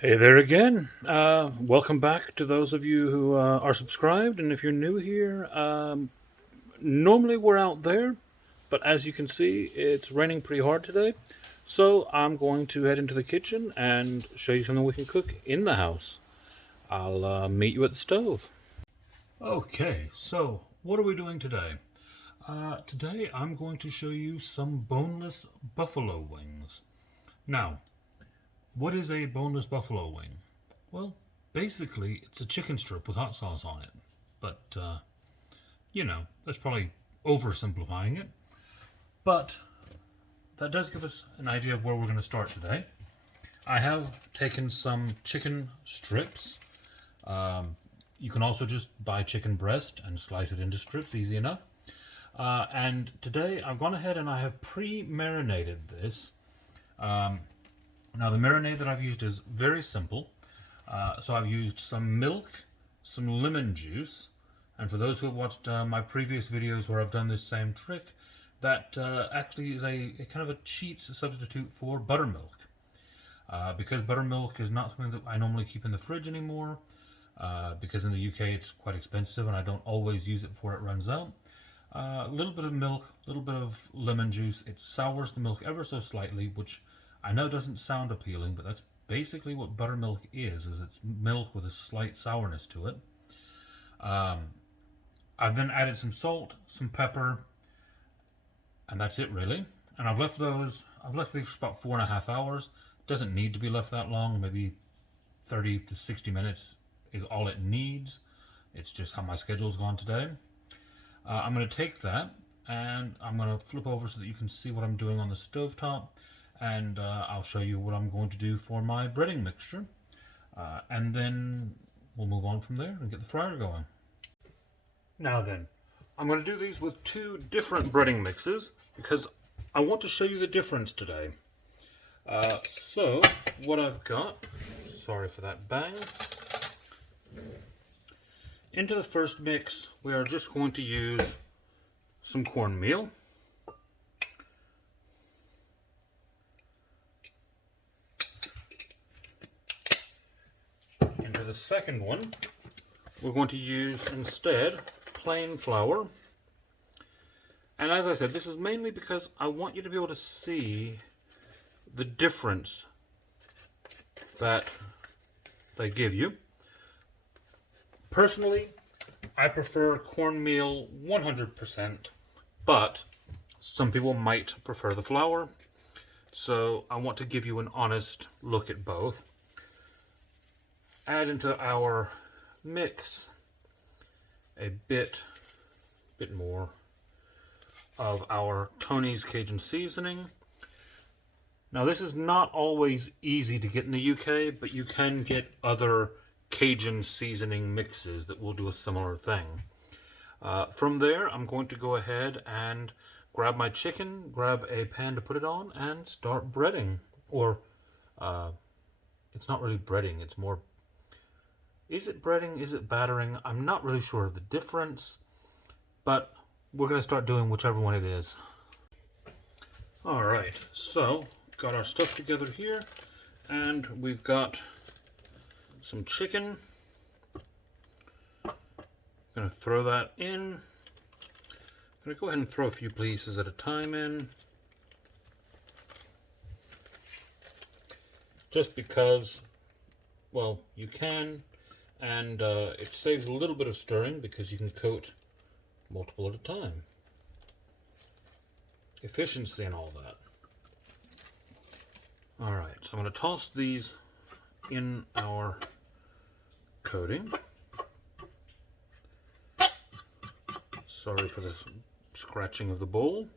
Hey there again. Welcome back to those of you who are subscribed. And if you're new here, normally we're out there, but as you can see, it's raining pretty hard today. So I'm going to head into the kitchen and show you something we can cook in the house. I'll meet you at the stove. Okay, so what are we doing today? Today I'm going to show you some boneless buffalo wings. Now, what is a boneless buffalo wing? Well, basically, it's a chicken strip with hot sauce on it. But, that's probably oversimplifying it. But that does give us an idea of where we're going to start today. I have taken some chicken strips. You can also just buy chicken breast and slice it into strips, easy enough. And today I've gone ahead and I have pre-marinated this. Now the marinade that I've used is very simple. So I've used some milk, some lemon juice, and for those who have watched my previous videos where I've done this same trick, that actually is a kind of a cheat substitute for buttermilk. Because buttermilk is not something that I normally keep in the fridge anymore, because in the UK it's quite expensive and I don't always use it before it runs out. A little bit of milk, a little bit of lemon juice. It sours the milk ever so slightly, which I know doesn't sound appealing, but that's basically what buttermilk is it's milk with a slight sourness to it. I've then added some salt, some pepper, and that's it really. And I've left these for about 4.5 hours. Doesn't need to be left that long, maybe 30 to 60 minutes is all it needs. It's just how my schedule's gone today. I'm going to take that and I'm going to flip over so that you can see what I'm doing on the stovetop, and I'll show you what I'm going to do for my breading mixture, and then we'll move on from there and get the fryer going. Now then, I'm going to do these with two different breading mixes because I want to show you the difference today. So what I've got, sorry for that bang. Into the first mix, we are just going to use some cornmeal. Into the second one, we're going to use instead plain flour. And as I said, this is mainly because I want you to be able to see the difference that they give you. Personally, I prefer cornmeal 100%, but some people might prefer the flour. So I want to give you an honest look at both. Add into our mix a bit more of our Tony's Cajun seasoning. Now this is not always easy to get in the UK, but you can get other Cajun seasoning mixes that will do a similar thing. From there, I'm going to go ahead and grab my chicken, grab a pan to put it on, and start breading. Or, it's not really breading, it's more... Is it breading? Is it battering? I'm not really sure of the difference, but we're going to start doing whichever one it is. Alright, so got our stuff together here, and we've got some chicken. Gonna throw that in. Gonna go ahead and throw a few pieces at a time in. Just because, well, you can, and it saves a little bit of stirring because you can coat multiple at a time. Efficiency and all that. Alright, so I'm going to toss these in our coating. Sorry for the scratching of the bowl.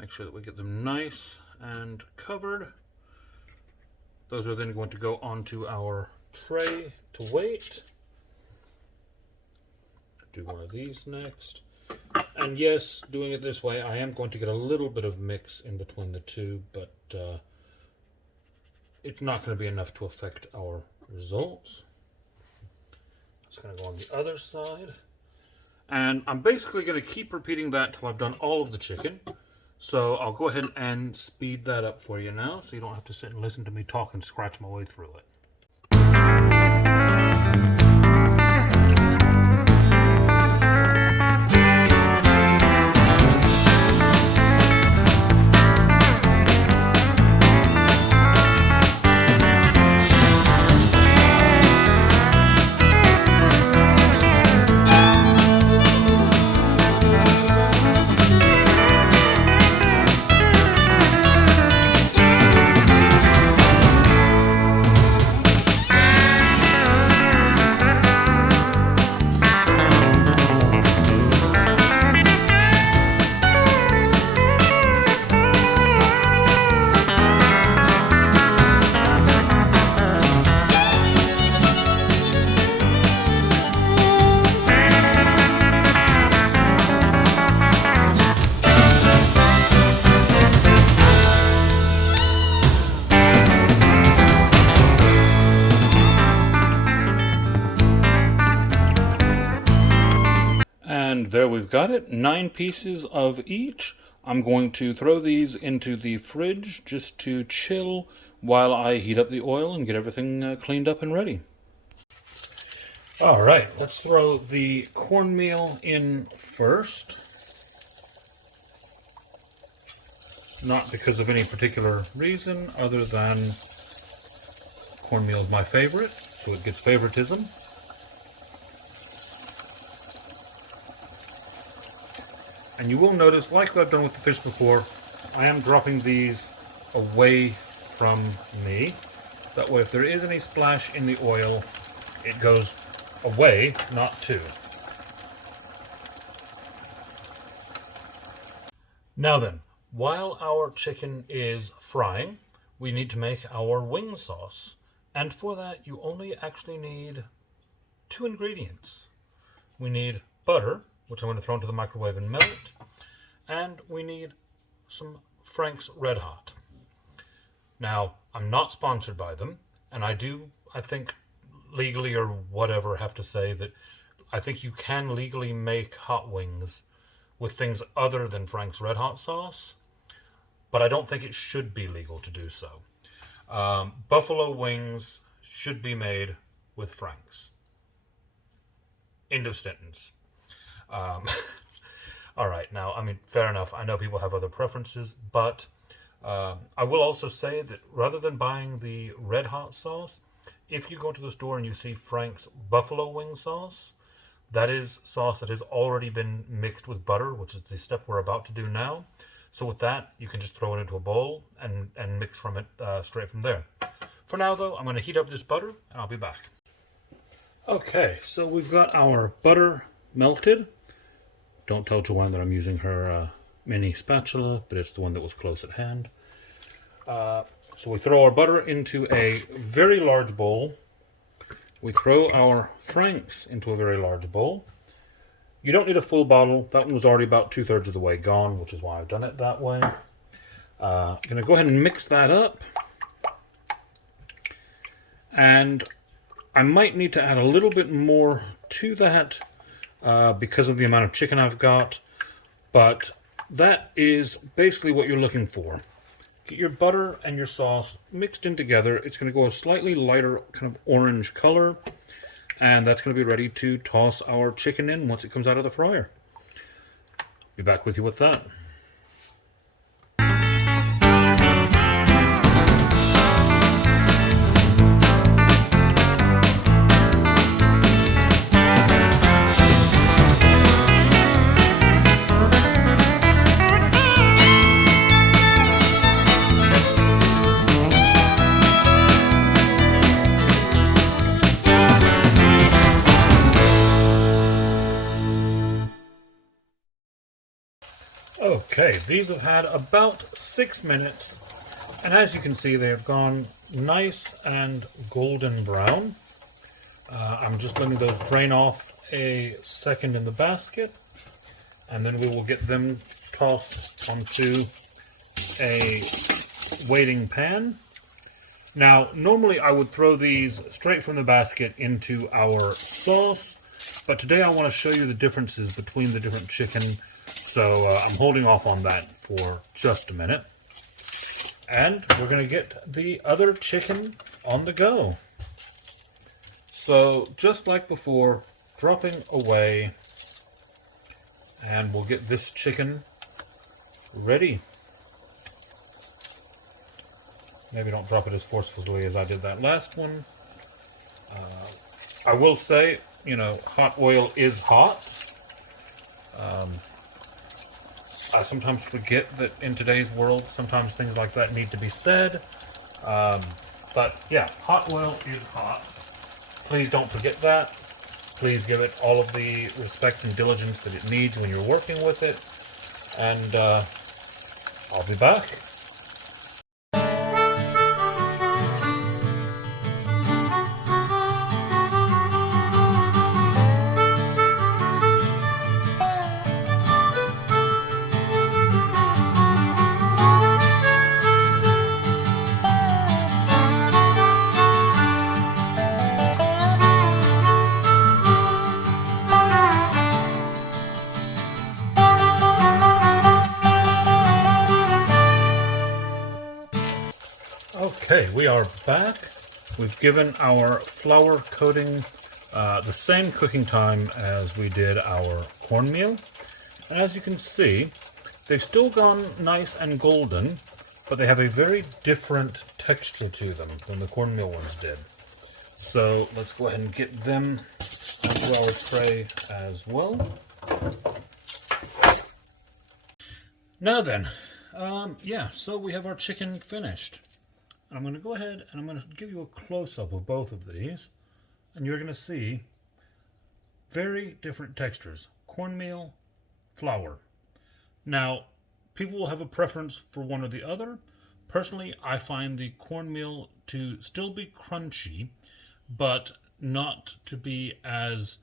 Make sure that we get them nice and covered. Those are then going to go onto our tray to wait. Do one of these next. And yes, doing it this way, I am going to get a little bit of mix in between the two, but it's not going to be enough to affect our results. It's going to go on the other side. And I'm basically going to keep repeating that till I've done all of the chicken. So I'll go ahead and speed that up for you now, so you don't have to sit and listen to me talk and scratch my way through it. And there we've got it, 9 pieces of each. I'm going to throw these into the fridge just to chill while I heat up the oil and get everything cleaned up and ready. All right, let's throw the cornmeal in first. Not because of any particular reason other than cornmeal is my favorite, so it gets favoritism. And you will notice, like I've done with the fish before, I am dropping these away from me. That way if there is any splash in the oil, it goes away, not to. Now then, while our chicken is frying, we need to make our wing sauce. And for that, you only actually need 2 ingredients. We need butter, which I'm going to throw into the microwave and melt, and we need some Frank's Red Hot. Now, I'm not sponsored by them, and I think, legally or whatever, have to say that I think you can legally make hot wings with things other than Frank's Red Hot sauce, but I don't think it should be legal to do so. Buffalo wings should be made with Frank's. End of sentence. All right, now, I mean, fair enough. I know people have other preferences, but I will also say that rather than buying the Red Hot sauce, if you go to the store and you see Frank's buffalo wing sauce, that is sauce that has already been mixed with butter, which is the step we're about to do now. So with that, you can just throw it into a bowl and mix from it straight from there. For now, though, I'm going to heat up this butter, and I'll be back. Okay, so we've got our butter melted. Don't tell Joanne that I'm using her mini spatula, but it's the one that was close at hand. So we throw our butter into a very large bowl. We throw our Frank's into a very large bowl. You don't need a full bottle. That one was already about 2/3 of the way gone, which is why I've done it that way. I'm going to go ahead and mix that up. And I might need to add a little bit more to that because of the amount of chicken I've got. But that is basically what you're looking for. Get your butter and your sauce mixed in together. It's going to go a slightly lighter kind of orange color. And that's going to be ready to toss our chicken in once it comes out of the fryer. Be back with you with that. Okay, these have had about 6 minutes, and as you can see, they have gone nice and golden brown. I'm just letting those drain off a second in the basket, and then we will get them tossed onto a waiting pan. Now, normally I would throw these straight from the basket into our sauce, But today I want to show you the differences between the different chicken, so I'm holding off on that for just a minute. And we're going to get the other chicken on the go. So just like before, dropping away, and we'll get this chicken ready. Maybe don't drop it as forcefully as I did that last one. I will say, you know, hot oil is hot. I sometimes forget that in today's world, sometimes things like that need to be said. But yeah, hot oil is hot. Please don't forget that. Please give it all of the respect and diligence that it needs when you're working with it. And I'll be back. Okay, we are back. We've given our flour coating the same cooking time as we did our cornmeal. And as you can see, they've still gone nice and golden, but they have a very different texture to them than the cornmeal ones did. So let's go ahead and get them onto our tray as well. Now then, yeah, so we have our chicken finished. I'm going to go ahead and I'm going to give you a close-up of both of these, and you're going to see very different textures. Cornmeal, flour. Now, people will have a preference for one or the other. Personally, I find the cornmeal to still be crunchy, but not to be as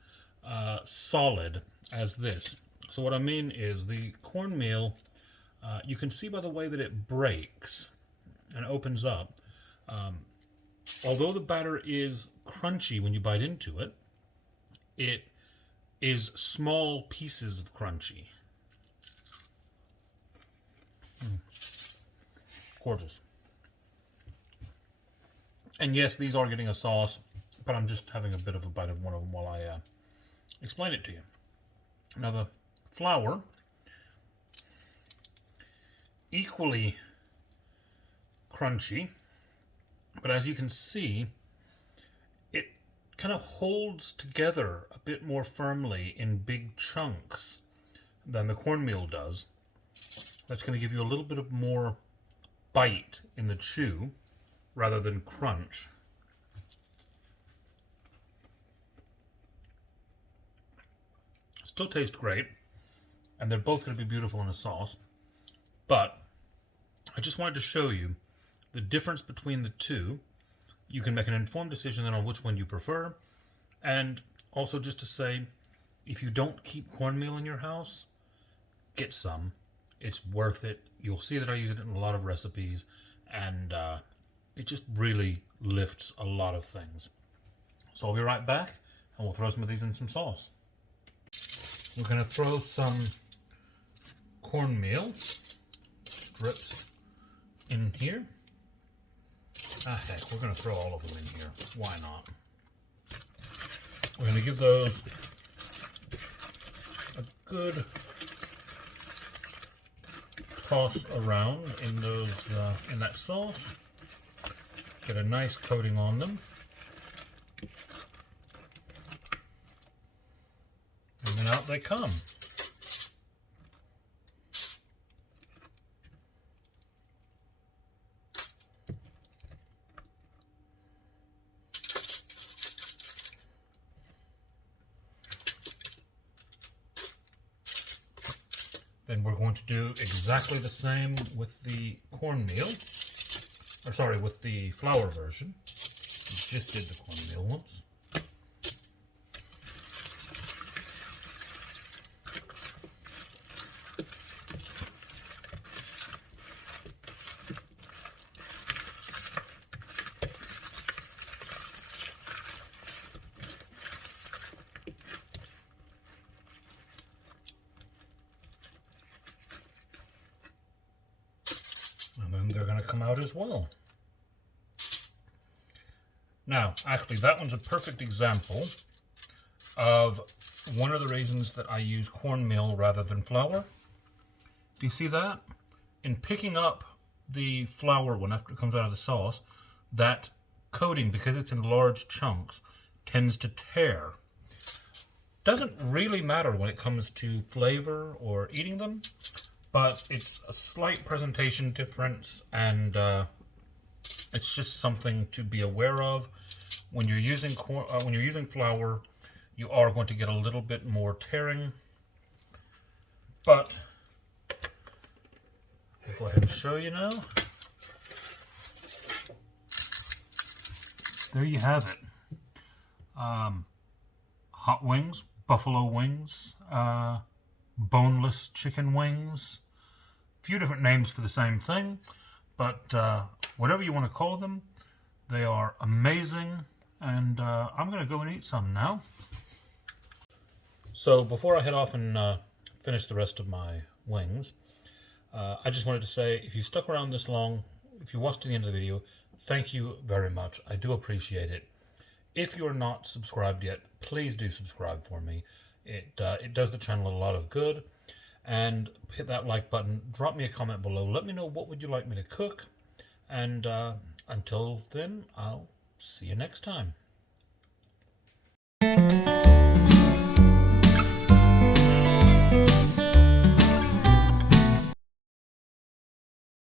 solid as this. So what I mean is the cornmeal, you can see by the way that it breaks and opens up. Although the batter is crunchy when you bite into it, it is small pieces of crunchy. Gorgeous. And yes, these are getting a sauce, but I'm just having a bit of a bite of one of them while I explain it to you. Now the flour, equally crunchy, but as you can see, it kind of holds together a bit more firmly in big chunks than the cornmeal does. That's going to give you a little bit of more bite in the chew rather than crunch. Still taste great, and they're both going to be beautiful in a sauce, but I just wanted to show you the difference between the two. You can make an informed decision then on which one you prefer, and also just to say, if you don't keep cornmeal in your house, get some. It's worth it. You'll see that I use it in a lot of recipes, and it just really lifts a lot of things. So I'll be right back, and we'll throw some of these in some sauce. We're going to throw some cornmeal strips in here. Heck, we're going to throw all of them in here. Why not? We're going to give those a good toss around in those in that sauce. Get a nice coating on them. And then out they come. Then we're going to do exactly the same with the cornmeal, or sorry, with the flour version. We just did the cornmeal once. to come out as well. Now, actually, that one's a perfect example of one of the reasons that I use cornmeal rather than flour. Do you see that? In picking up the flour one after it comes out of the sauce, that coating, because it's in large chunks, tends to tear. Doesn't really matter when it comes to flavor or eating them, but it's a slight presentation difference, and it's just something to be aware of. When you're using flour, you are going to get a little bit more tearing, but I'll go ahead and show you now. There you have it. Hot wings, buffalo wings, boneless chicken wings. A few different names for the same thing, but whatever you want to call them, they are amazing, and I'm going to go and eat some now. So before I head off and finish the rest of my wings, I just wanted to say, if you stuck around this long, if you watched to the end of the video, thank you very much. I do appreciate it. If you're not subscribed yet, please do subscribe for me. It does the channel a lot of good. And hit that like button. Drop me a comment below. Let me know what would you like me to cook. And until then, I'll see you next time.